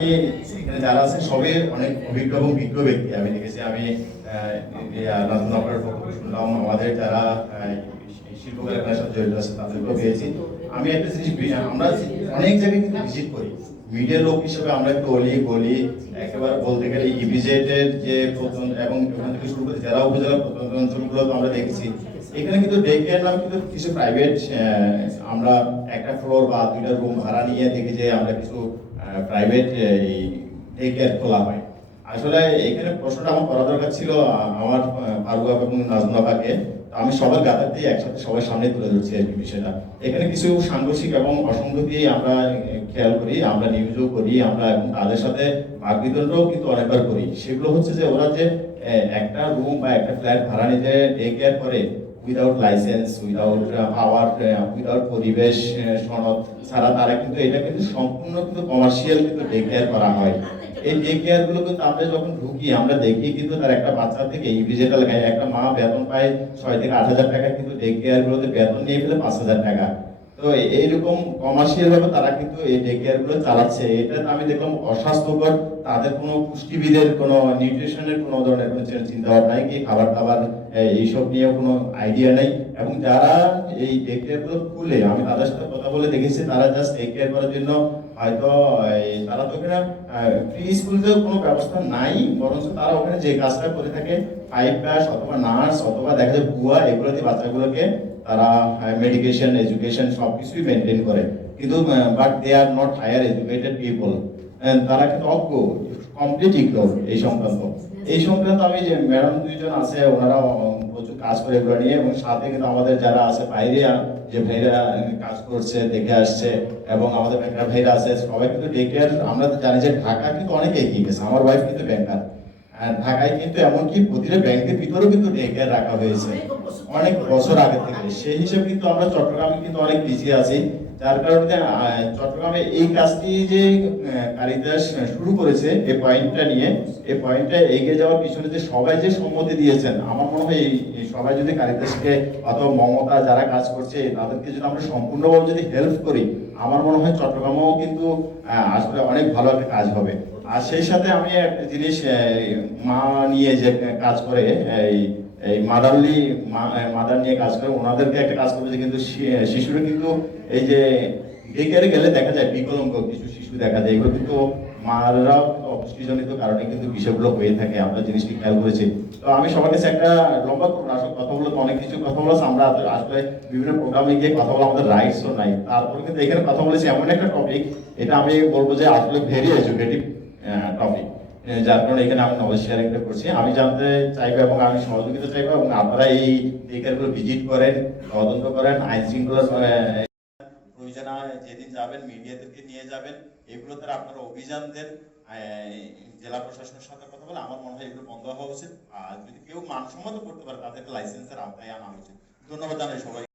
এখানে যারা আছে সবাই অনেক অভিজ্ঞ এবং বিজ্ঞ ব্যক্তি আমি দেখেছি। আমি নাজমুল আপনার বক্তব্য শুনলাম, আমাদের যারা শিল্পকলার সাথে জড়িত আছে তাদেরকেও পেয়েছি। আমি একটা জিনিস আমরা অনেক জায়গায় কিন্তু ভিজিট করি মিডিয়ার লোক হিসেবে, আমরা একটু অলি গলি একেবারে বলতে গেলে ইপিজেডের যে প্রত্যন্ত এবং ওখান থেকে শুরু করে জেলা উপজেলা প্রত্যন্ত অঞ্চলগুলো তো আমরা দেখেছি। এখানে কিন্তু ডে কেয়ার নামে কিন্তু কিছু প্রাইভেট আমরা একটা ফ্লোর বা দুইটা রুম ভাড়া নিয়ে দেখি যে আমরা কিছু প্রাইভেট এই ডে কেয়ার খোলা হয়। আসলে এখানে প্রশ্নটা আমার করা দরকার ছিল আমার ফারুক এবং নাজমুল আপাকে। আমি সবার গাদার দিয়ে একসাথে সবার সামনে তুলে ধরছি আর কি বিষয়টা। এখানে কিছু সাংঘর্ষিক এবং অসংগতি আমরা খেয়াল করি, আমরা নিউজও করি, আমরা এবং তাদের সাথে বাকবিতণ্ডও কিন্তু অনেকবার করি। সেগুলো হচ্ছে যে ওরা যে একটা রুম বা একটা ফ্ল্যাট ভাড়া নিতে ডে কেয়ার করে উইদাউট লাইসেন্স, উইদাউট পাওয়ার, উইদাউট পরিবেশ সনদ ছাড়া, তারা কিন্তু এটা কিন্তু সম্পূর্ণ কিন্তু কমার্শিয়াল কিন্তু ডে কেয়ার করা হয়। এই ডে কেয়ার গুলো কিন্তু আমরা যখন ঢুকি আমরা দেখি কিন্তু তার একটা বাচ্চা থেকে ইভিজেটাল গায়ে একটা মা বেতন পায় 6 থেকে 8 হাজার টাকা, কিন্তু ডে কেয়ার গুলোতে বেতন নিয়ে ফেলে 5 হাজার টাকা। তো এইরকম কমার্শিয়াল ভাবে তারা কিন্তু এই ডে কেয়ার গুলো চালাচ্ছে। এটা আমি দেখলাম অস্বাস্থ্যকর। তাদের কোনো পুষ্টিবিদের কোনো নিউট্রিশনের কোনো ধরনের কোনো চিন্তা ভাবনা নাই, কি খাবার দাবার এইসব নিয়ে কোনো আইডিয়া নেই। এবং যারা এই ডে কেয়ার গুলো খুলে আমি তাদের সাথে কথা বলে দেখেছি, তারা জাস্ট ডে কেয়ার করার জন্য হয়তো তারা তো ওখানে প্রি স্কুলের কোনো ব্যবস্থা নাই, বরঞ্চ তারা ওখানে যে কাজটা করে থাকে ফাইভ ক্লাস অথবা নার্স অথবা দেখা যায় বুয়া, এগুলোতে বাচ্চাগুলোকে তারা মেডিকেশন এডুকেশন সবকিছুই মেনটেন করে। কিন্তু but they are not higher educated people, তারা কিন্তু অজ্ঞ, কমপ্লিট ইগনোর এই সংক্রান্ত আমি যে ম্যাডাম দুইজন আছে ওনারা প্রচুর কাজ করে এগুলো নিয়ে, এবং সাথে কিন্তু আমাদের যারা আছে বাইরে যে ভাইরা কাজ করছে দেখে আসছে, এবং আমাদের ব্যাংকার ভাইরা আছে, সবাই কিন্তু ডে কেয়ার আমরা জানি যে ঢাকা কিন্তু অনেক এগিয়ে গেছে। আমার ওয়াইফ কিন্তু ব্যাংকার, আর ঢাকায় কিন্তু এমনকি প্রতিটা ব্যাংকের ভিতরেও কিন্তু ডে কেয়ার রাখা হয়েছে অনেক বছর আগে থেকে। সেই হিসেবে কিন্তু আমরা চট্টগ্রামে কিন্তু অনেক পিছিয়ে আছি, যার কারণে চট্টগ্রামে এই কাজটি যে কারিদাস শুরু করেছে এই পয়েন্টটা নিয়ে, এই পয়েন্টটা এগিয়ে যাওয়ার পিছনে যে সবাই যে সম্মতি দিয়েছেন, আমার মনে হয় এই সবাই যদি কারিদাসকে অথবা মমতা যারা কাজ করছে তাদেরকে যদি আমরা সম্পূর্ণভাবে যদি হেল্প করি, আমার মনে হয় চট্টগ্রামেও কিন্তু আসলে অনেক ভালো একটা কাজ হবে। আর সেই সাথে আমি একটা জিনিস মা নিয়ে যে কাজ করে এই এই মাদার নিয়ে কাজ করে, ওনাদেরকে একটা কাজ করবে যে কিন্তু শিশুরা কিন্তু এই যে ডে কেয়ারে গেলে দেখা যায় বিকলাঙ্গ কিছু শিশু দেখা যায়, এগুলো কিন্তু মারাও কিন্তু অপুষ্টিজনিত কারণে কিন্তু বিষয়গুলো হয়ে থাকে, আমরা জিনিসটি খেয়াল করেছি। তো আমি সবার কাছে একটা লম্বা আসলে কথা বলে অনেক কিছু কথা বলেছি, আমরা আসলে বিভিন্ন প্রোগ্রামে গিয়ে কথা বলা আমাদের রাইটসও নাই, তারপরে কিন্তু এখানে কথা বলেছি এমন একটা টপিক, এটা আমি বলবো যে আসলে ভেরি এডুকেটিভ টপিক, যার কারণে এখানে আমি নলেজ শেয়ারিংটা করছি। আমি জানতে চাইবো এবং আমি সহযোগিতা চাইবো, এবং আপনারা এই টেকারগুলো ভিজিট করেন, তদন্ত করেন, আইন শৃঙ্খলার প্রয়োজনে যেদিন যাবেন মিডিয়াদেরকে নিয়ে যাবেন, এগুলোতে আপনারা অভিযান দেন, জেলা প্রশাসনের সাথে কথা বলে আমার মনে হয় এগুলো বন্ধ হওয়া উচিত। আর যদি কেউ মানসম্মত করতে পারে তাদেরকে লাইসেন্সের আওতায় আনা উচিত। ধন্যবাদ জানাই সবাই।